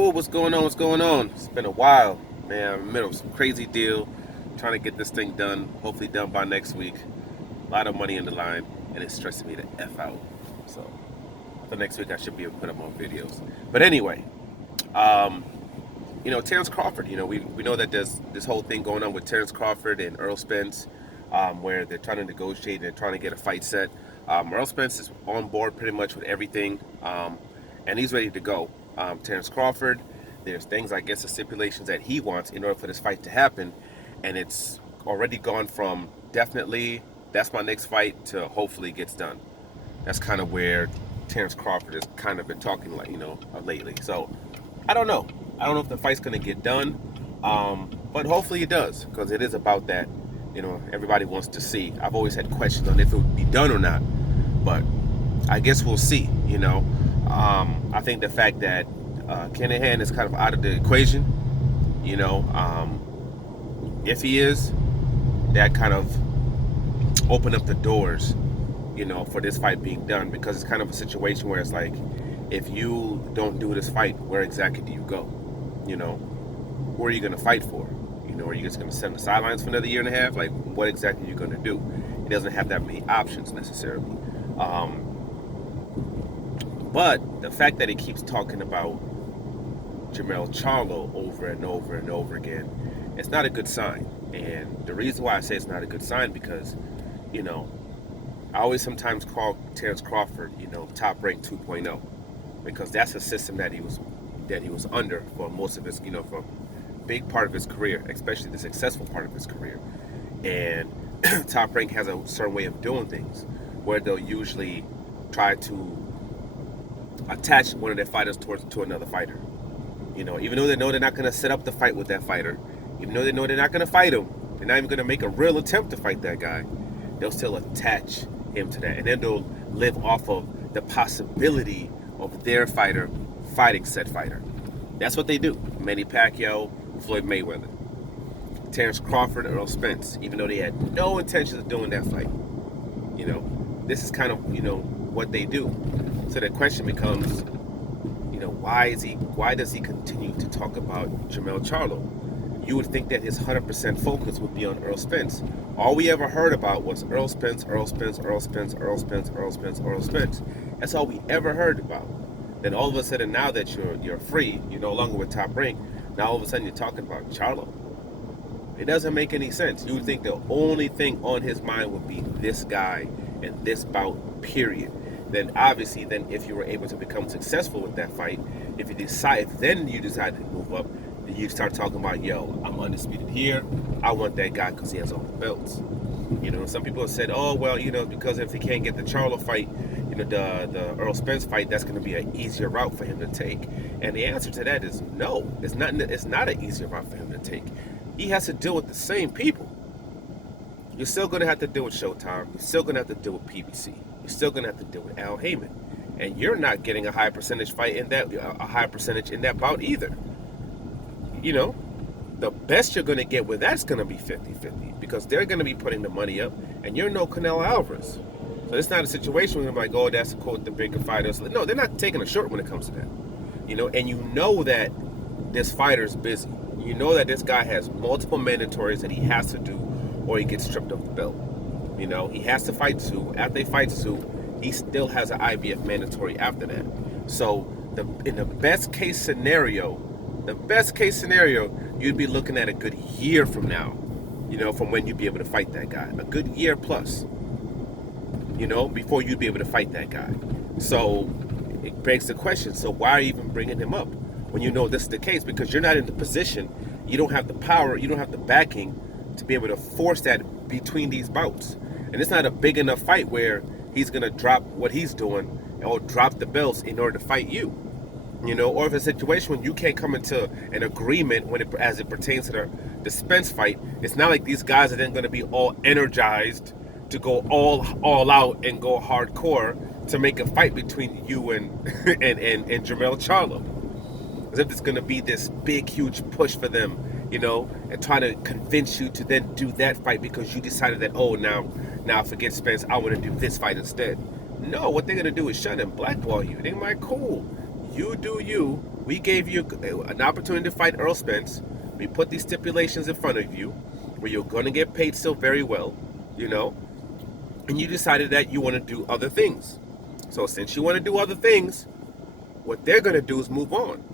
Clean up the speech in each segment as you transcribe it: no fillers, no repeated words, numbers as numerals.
Oh, what's going on? What's going on? It's been a while, man. I'm in the middle of some crazy deal, trying to get this thing done. Hopefully, done by next week. A lot of money in the line, and it's stressing me the f out. So, for next week, I should be able to put up more videos. But anyway, um, Terrence Crawford. We know that there's this whole thing going on with Terrence Crawford and Earl Spence, where they're trying to negotiate and trying to get a fight set. Earl Spence is on board pretty much with everything, and he's ready to go. Terrence Crawford, there's things, I guess, the stipulations that he wants in order for this fight to happen, and it's already gone from definitely that's my next fight to hopefully gets done. That's kind of where Terrence Crawford has kind of been talking lately. So I don't know. I don't know if the fight's gonna get done, but hopefully it does because it is about that. Everybody wants to see. I've always had questions on if it would be done or not, but I guess we'll see. I think the fact that Kinahan is kind of out of the equation, if he is, that kind of opened up the doors, for this fight being done because it's kind of a situation where it's like, if you don't do this fight, where exactly do you go? Who are you going to fight for? Are you just going to sit on the sidelines for another year and a half? Like, what exactly are you going to do? He doesn't have that many options necessarily. But the fact that he keeps talking about Charlo over and over and over again, it's not a good sign. And the reason why I say it's not a good sign because, I always sometimes call Terrence Crawford, top rank 2.0, because that's a system that he was under for most of his, for a big part of his career, especially the successful part of his career. And top rank has a certain way of doing things where they'll usually try to attach one of their fighters to another fighter. Even though they know they're not going to set up the fight with that fighter, even though they know they're not going to fight him, they're not even going to make a real attempt to fight that guy, they'll still attach him to that. And then they'll live off of the possibility of their fighter fighting said fighter. That's what they do. Manny Pacquiao, Floyd Mayweather, Terrence Crawford, Earl Spence, even though they had no intention of doing that fight. This is kind of, what they do. So the question becomes, why does he continue to talk about Charlo? You would think that his 100% focus would be on Earl Spence. All we ever heard about was Earl Spence, Earl Spence, Earl Spence, Earl Spence, Earl Spence, Earl Spence. That's all we ever heard about. Then all of a sudden, now that you're free, you're no longer with Top Rank, now all of a sudden you're talking about Charlo. It doesn't make any sense. You would think the only thing on his mind would be this guy and this bout, period. Then obviously, if you were able to become successful with that fight, if you decide to move up, then you start talking about, yo, I'm undisputed here. I want that guy because he has all the belts. Some people have said, oh, well, because if he can't get the Charlo fight, the Earl Spence fight, that's going to be an easier route for him to take. And the answer to that is no. It's not an easier route for him to take. He has to deal with the same people. You're still going to have to deal with Showtime. You're still going to have to deal with PBC. You're still going to have to deal with Al Heyman. And you're not getting a high percentage in that bout either. The best you're going to get with that's going to be 50-50 because they're going to be putting the money up and you're no Canelo Alvarez. So it's not a situation where I'm like, oh, that's quote the bigger fighters. No, they're not taking a short when it comes to that. And that this fighter's busy. That this guy has multiple mandatories that he has to do or he gets stripped of the belt. He has to fight Sue. After he fights Sue, he still has an IBF mandatory after that. So in the best case scenario, you'd be looking at a good year from now, from when you'd be able to fight that guy. A good year plus, before you'd be able to fight that guy. So it begs the question, so why are you even bringing him up when you know this is the case? Because you're not in the position, you don't have the power, you don't have the backing to be able to force that between these bouts. And it's not a big enough fight where he's going to drop what he's doing or drop the belts in order to fight you. Or if it's a situation when you can't come into an agreement as it pertains to the Spence fight, it's not like these guys are then going to be all energized to go all out and go hardcore to make a fight between you and Charlo. As if it's going to be this big, huge push for them, and trying to convince you to then do that fight because you decided that, oh, now forget Spence, I want to do this fight instead. No, what they're going to do is shut and blackball you. They're like, cool. You do you. We gave you an opportunity to fight Earl Spence. We put these stipulations in front of you where you're going to get paid still very well, you know, and you decided that you want to do other things. So since you want to do other things, what they're going to do is move on.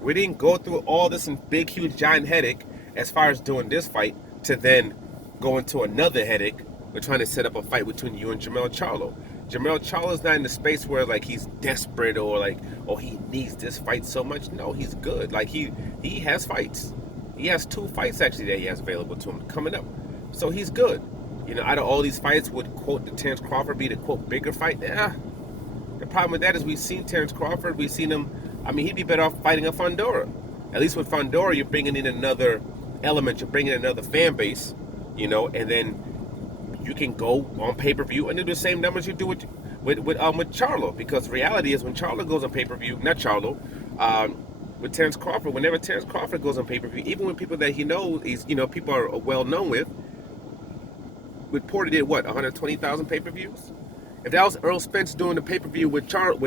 We didn't go through all this big, huge, giant headache as far as doing this fight to then go into another headache. We're trying to set up a fight between you and Charlo. Charlo's not in the space where like he's desperate or like, oh, he needs this fight so much. No, he's good. Like he has fights. He has 2 fights actually that he has available to him coming up. So he's good. You know, out of all these fights, would quote the Terence Crawford be the quote bigger fight? Yeah. The problem with that is we've seen Terence Crawford. We've seen him. I mean, he'd be better off fighting a Fundora. At least with Fundora, you're bringing in another element. You're bringing in another fan base. You know, and then you can go on pay-per-view and do the same numbers you do with Charlo, because the reality is when Charlo goes on pay-per-view, not Charlo, with Terence Crawford, whenever Terence Crawford goes on pay-per-view, even with people that he knows, people are well known with Porter did what, 120,000 pay-per-views? If that was Earl Spence doing the pay-per-view with Sean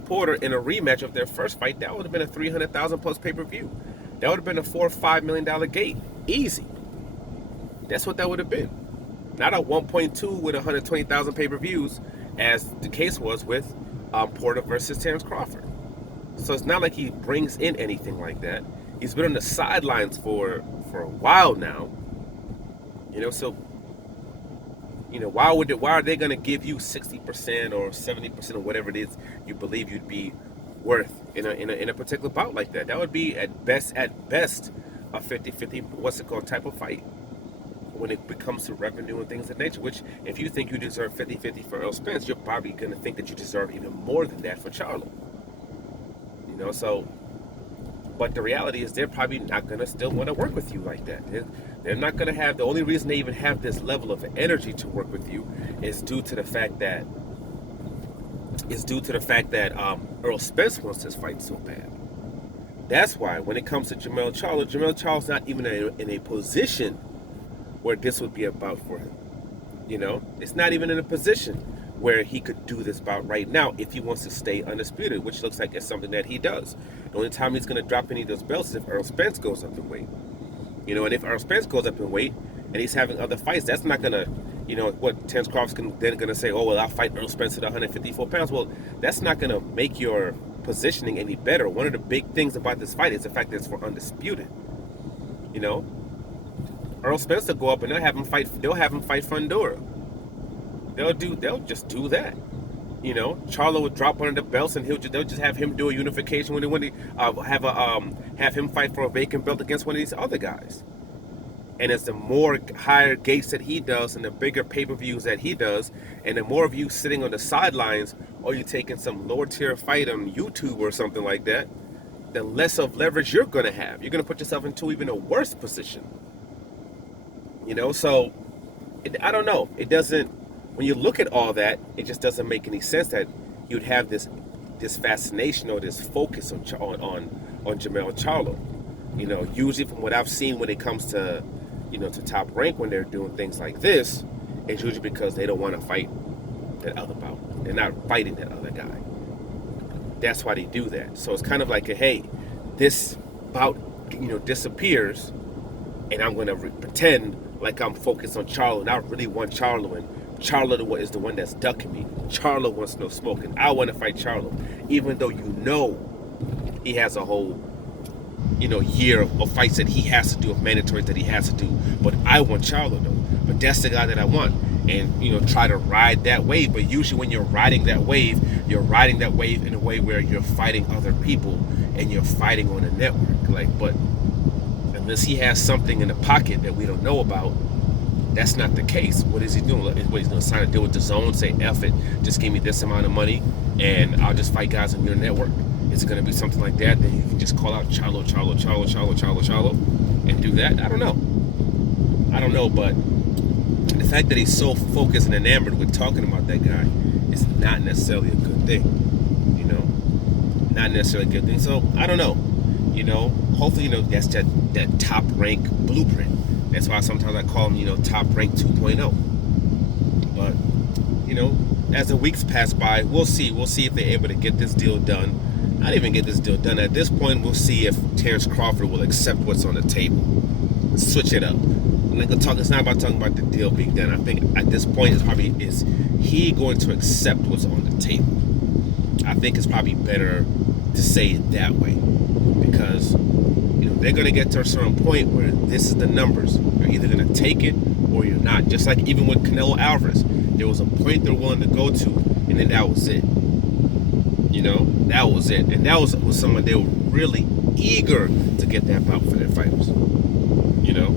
Porter in a rematch of their first fight, that would have been a 300,000 plus pay-per-view. That would have been a $4 or $5 million gate, easy. That's what that would have been. Not a 1.2 with 120,000 pay-per-views, as the case was with Porter versus Terence Crawford. So it's not like he brings in anything like that. He's been on the sidelines for a while now. You know, so why are they going to give you 60% or 70% or whatever it is you believe you'd be worth in a particular bout like that? That would be at best a 50-50 type of fight when it comes to revenue and things of that nature, which if you think you deserve 50-50 for Earl Spence, you're probably going to think that you deserve even more than that for Charlo. You know, so, but the reality is they're probably not going to still want to work with you like that. They're not going to have, the only reason they even have this level of energy to work with you is due to the fact that Earl Spence wants this fight so bad. That's why when it comes to Charlo's not even in a position where this would be about for him. You know, it's not even in a position where he could do this bout right now if he wants to stay undisputed, which looks like it's something that he does. The only time he's going to drop any of those belts is if Earl Spence goes up in weight. You know, and if Earl Spence goes up in weight and he's having other fights, that's not going to, what Terence Crawford's then going to say, oh, well, I'll fight Earl Spence at 154 pounds. Well, that's not going to make your positioning any better. One of the big things about this fight is the fact that it's for undisputed. You know, Earl Spence will go up and they'll have him fight Fundora. They'll just do that. You know, Charlo would drop one of the belts and they'll just have him do a unification when they have him fight for a vacant belt against one of these other guys. And it's the more higher gates that he does and the bigger pay-per-views that he does, and the more of you sitting on the sidelines or you taking some lower tier fight on YouTube or something like that, the less of leverage you're going to have. You're going to put yourself into even a worse position. You know, so I don't know. It doesn't. When you look at all that, it just doesn't make any sense that you'd have this fascination or this focus on Charlo. You know, usually from what I've seen when it comes to, to Top Rank when they're doing things like this, it's usually because they don't want to fight that other bout. They're not fighting that other guy. That's why they do that. So it's kind of like, hey, this bout, disappears, and I'm going to pretend like I'm focused on Charlo, and I really want Charlo, and Charlo is the one that's ducking me. Charlo wants no smoke, and I want to fight Charlo, even though he has a whole, year of fights that he has to do, of mandatories that he has to do. But I want Charlo though. But that's the guy that I want, and try to ride that wave. But usually when you're riding that wave in a way where you're fighting other people and you're fighting on a network. But unless he has something in the pocket that we don't know about, that's not the case. What is he doing? What, he's going to sign a deal with the Zone, say, F it, just give me this amount of money, and I'll just fight guys on your network? Is it going to be something like that? Then you can just call out Charlo, and do that? I don't know, but the fact that he's so focused and enamored with talking about that guy is not necessarily a good thing. Not necessarily a good thing. So, I don't know. Hopefully, that's that Top Rank blueprint. That's why sometimes I call him, Top Rank 2.0. But, as the weeks pass by, we'll see. We'll see if they're able to get this deal done. Not even get this deal done. At this point, we'll see if Terrence Crawford will accept what's on the table. Switch it up. It's not about talking about the deal being done. I think at this point, is he going to accept what's on the table? I think it's probably better to say it that way, because they're going to get to a certain point where this is the numbers. You're either going to take it or you're not. Just like even with Canelo Alvarez, there was a point they're willing to go to, and then that was it. That was it. And that was someone they were really eager to get that bout for their fighters.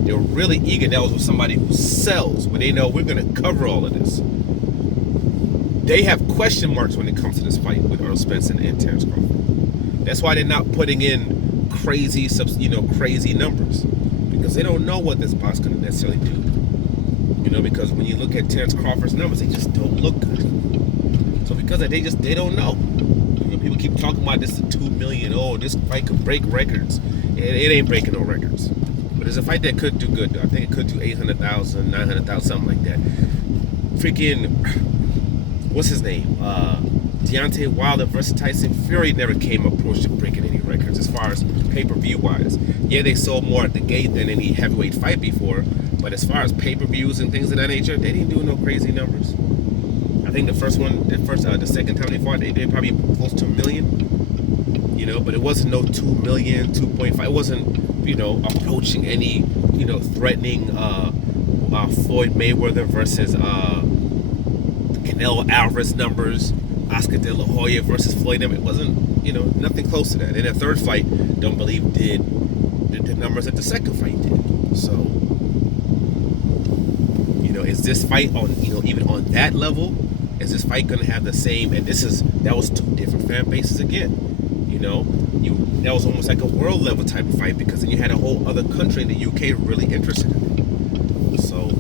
They were really eager. That was with somebody who sells, when they know we're going to cover all of this. They have question marks when it comes to this fight with Earl Spence and Terrence Crawford. That's why they're not putting in crazy numbers, because they don't know what this bout's going to necessarily do. Because when you look at Terrence Crawford's numbers, they just don't look good. So because of that, they don't know. People keep talking about this is 2 million. Oh, this fight could break records. It ain't breaking no records. But it's a fight that could do good, though. I think it could do 800,000, 900,000, something like that. Freaking, what's his name? Deontay Wilder versus Tyson Fury never came up close to breaking any records as far as pay-per-view wise. Yeah, they sold more at the gate than any heavyweight fight before, but as far as pay-per-views and things of that nature, they didn't do no crazy numbers. I think the second time they fought, they did probably close to 1 million. But it wasn't no 2 million, 2.5. It wasn't, approaching any, threatening Floyd Mayweather versus Canelo Alvarez numbers, Oscar De La Hoya versus Floyd. It wasn't, nothing close to that. And the third fight, don't believe did the numbers that the second fight did. So, is this fight on, even on that level? Is this fight going to have the same? And that was two different fan bases again. That was almost like a world level type of fight, because then you had a whole other country in the UK really interested in it. So,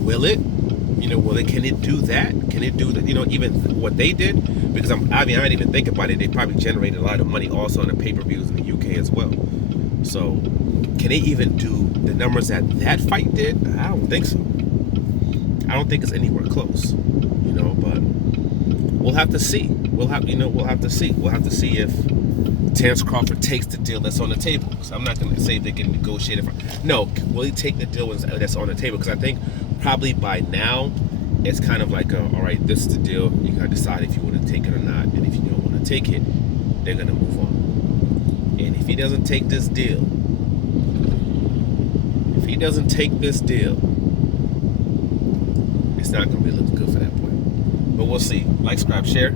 will it? Can it do that? Can it do even what they did? Because I didn't even think about it. They probably generated a lot of money also on the pay-per-views in the UK as well. So, can they even do the numbers that fight did? I don't think so. I don't think it's anywhere close. But we'll have to see. We'll have to see. We'll have to see if Terrence Crawford takes the deal that's on the table. Because I'm not going to say if they can negotiate it. No, will he take the deal that's on the table? Because I think probably by now it's kind of like, all right, this is the deal. You got to decide if you want to take it or not. And if you don't want to take it, they're going to move on. And if he doesn't take this deal, it's not going to be looking good for that point. But we'll see. Like, subscribe, share.